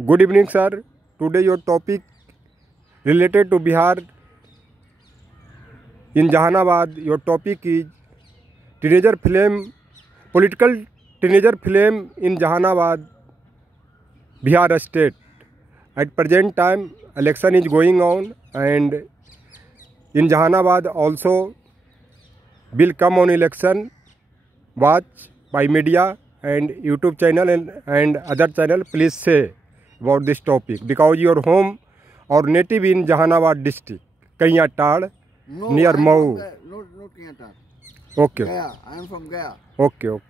Good evening, sir. Today your topic related to Bihar in Jahanabad. Your topic is teenager flame, political teenager flame in Jahanabad, Bihar state. At present time, election is going on, and in Jahanabad also will come on election. Watch by media and YouTube channel and other channel. Please say about this topic because your home or native in Jahanabad district, Kaiyatad, No, near Mau. No, Kaiyatad. Okay. Gaya. I am from Gaya. Okay.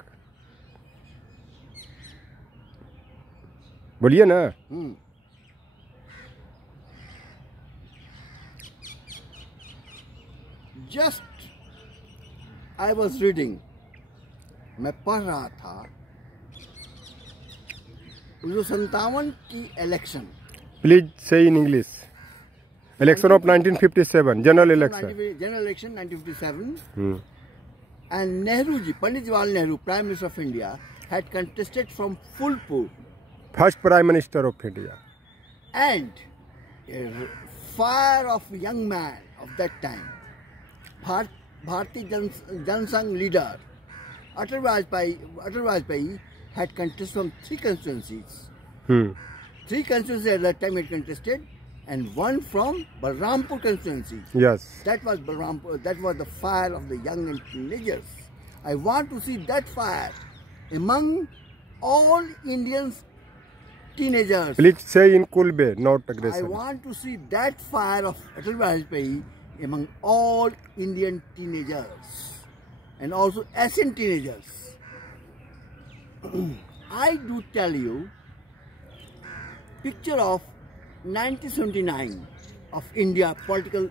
बोलिए ना. Just I was reading. मैं पढ़ रहा था 1957 की election. Please say in English. Election of 1957, general election. General election 1957. And Nehruji, Pandit Jawaharlal Nehru, Prime Minister of India, had contested from Phulpur. First Prime Minister of India. And a fire of young man of that time, Bharatiya Janasangh leader, Atal Vajpayee had contested from three constituencies. Three constituencies at that time had contested, and one from Balrampur constituency. Yes. That was Balrampur. That was the fire of the young and teenagers. I want to see that fire among all Indians teenagers. Please say in Kulbe, not aggression. I want to see that fire of Atal Vajpayee among all Indian teenagers and also Asian teenagers. I do tell you, picture of 1979 of India political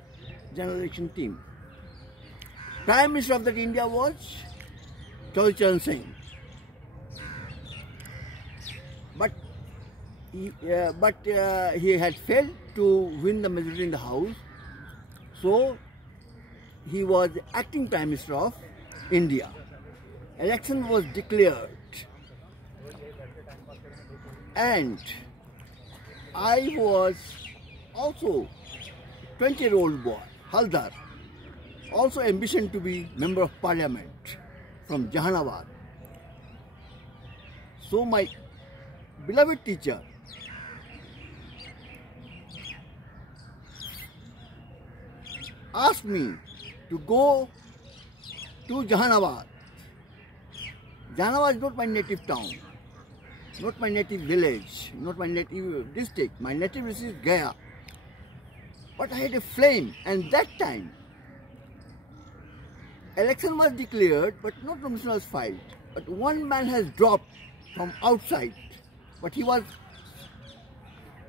general election team. Prime Minister of that India was Chaudhry Charan Singh. But he had failed to win the majority in the House, so he was acting Prime Minister of India. Election was declared, and I was also 20-year-old boy, Haldar, also ambition to be Member of Parliament from Jahanabad. So my beloved teacher asked me to go to Jahanabad. Jahanabad is not my native town, not my native village, not my native district. My native district is Gaya. But I had a flame, and that time election was declared, but no nomination was filed. But one man has dropped from outside, but he was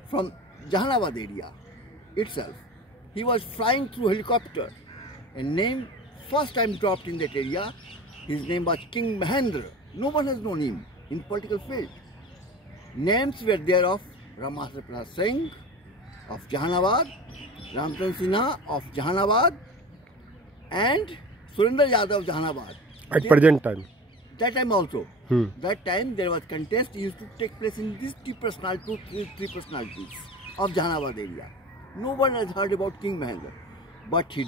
from Jahanabad area itself. He was flying through helicopter. A name first time dropped in that area. His name was King Mahendra. No one has known him in political field. Names were there of Ramaswamy Prasad Singh of Jahanabad, Ramchandra Sinha of Jahanabad, and Surendra Yadav of Jahanabad. At present time. That time also. That time there was contest used to take place in these three personalities of Jahanabad area. No one has heard about King Mahendra, but he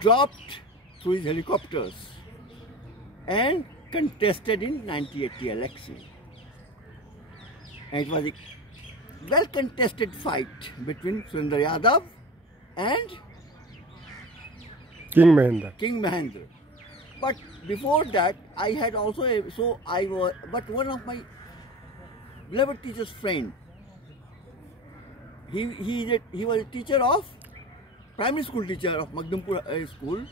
dropped through his helicopters and contested in 1980 election. And it was a well contested fight between Surendra Yadav and King Mahendra. But before that, I had also but one of my beloved teacher's friend, he was a teacher of primary school teacher of Magdampur school.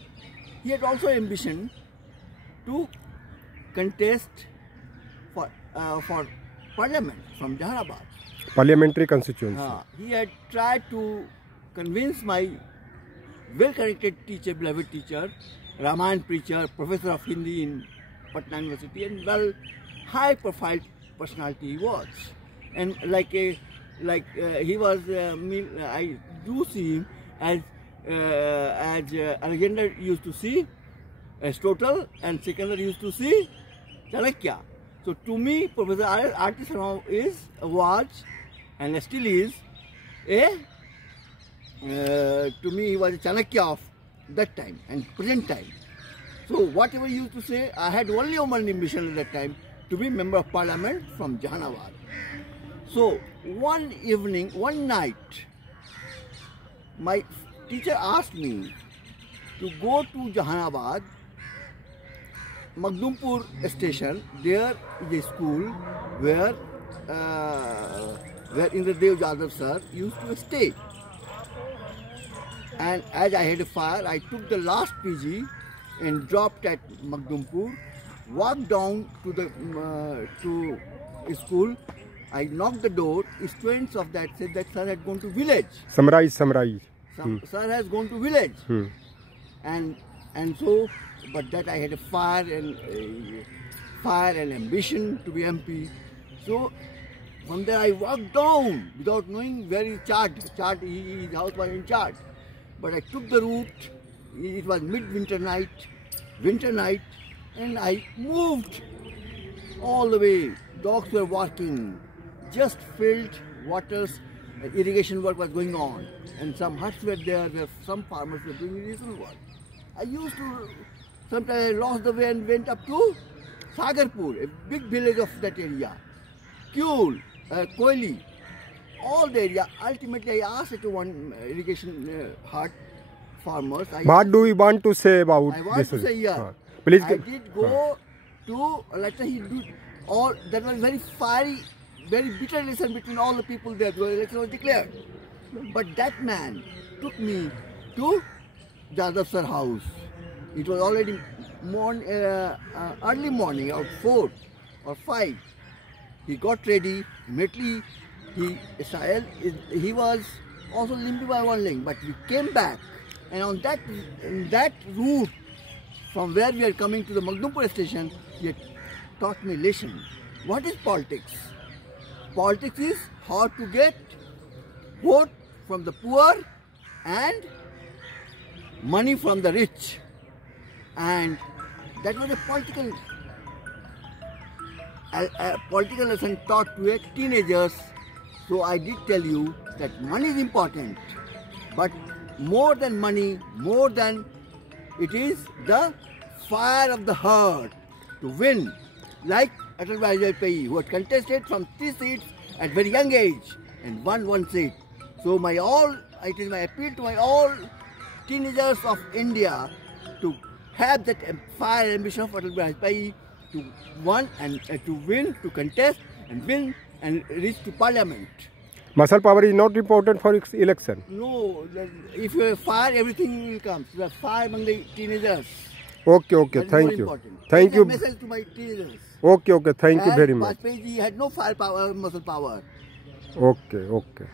He had also ambition to contest for parliament from Jahanabad. Parliamentary constituency. He had tried to convince my well-connected teacher, beloved teacher, Ramayana preacher, professor of Hindi in Patna University, and well, high-profile personality he was. And he was, I do see him as Alexander used to see Aristotle, and Sikandar used to see Chanakya. So to me, Professor R.T. Sharma was and still is to me he was a Chanakya of that time and present time. So whatever he used to say, I had only one ambition at that time, to be member of parliament from Jahanabad. So one evening, one night, my teacher asked me to go to Jahanabad, Magdumpur station. There is a school where Indradev Jadhav sir used to stay. And as I had a fire, I took the last PG and dropped at Magdumpur, walked down to the to school. I knocked the door. Students of that said that sir had gone to village. Summarize. Sir has gone to village. And so, but that I had a fire and ambition to be MP. So from there I walked down without knowing where is Chart. His house was in Chart. But I took the route. It was winter night, and I moved all the way. Dogs were walking, just filled waters. Irrigation work was going on, and some huts were there where some farmers were doing irrigation work. I used to, sometimes I lost the way and went up to Sagarpur, a big village of that area, Kyul, Koili, all the area. Ultimately, I asked to one irrigation hut farmers. What do you want to say about this? I want to say, yeah. Please. I did go to, let's say he did all, that was very fiery, very bitter relation between all the people there. The election was declared. But that man took me to Jadhav sir house. It was already early morning, about 4 or 5. He got ready. Immediately he was also limping by one leg. But we came back, and on that route from where we are coming to the Magdumpur station, he had taught me lesson. What is politics? Politics is how to get vote from the poor and money from the rich. And that was a political lesson taught to teenagers. So I did tell you that money is important, but more than money, more than it is the fire of the heart to win. Like Atal Bihari Vajpayee, who had contested from 3 seats at very young age and won 1 seat. So it is my appeal to all teenagers of India to have that fire ambition of Atal Bihari Vajpayee to win, to contest and win and reach to parliament. Muscle power is not important for election. No, if you have fire, everything will come. So the fire among the teenagers. Okay, thank you. Important. Thank you. Message to my teenagers. Okay, thank you very much. Vajpayee ji had no fire power, muscle power. Okay.